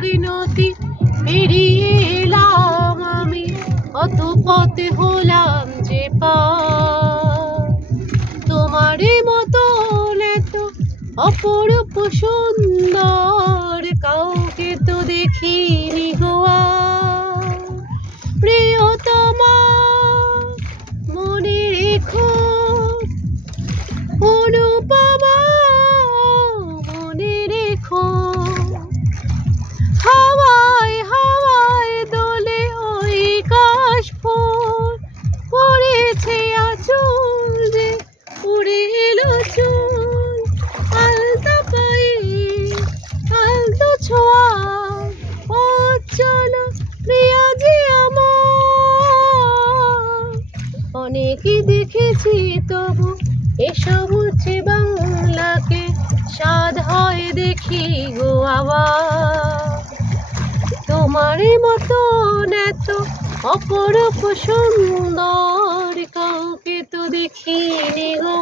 পরিণতি পেরিয়ে এলাম আমি, কত পথে হলাম যে পার। তোমারই মতন এত অপরূপ সুন্দর কাউকে তো দেখিনি গো আর। প্রিয়তমা মনে রেখো, অনুপমা মনে রেখো, হাওয়ায় হাওয়ায় দোলে ওই কাশফুল, পড়েছে আঁচল যে উড়ে এলো চুল। আলতা পায়ে আলতো ছোঁয়া, পথ চলো প্রিয়া যে আমার। অনেকই দেখেছি তবু এসব হচ্ছে বাংলাকে, স্বাদ হয় দেখি গো আবার। তোমারই মতন এত অপরূপ সুন্দর কাউকে তো দেখিনি গো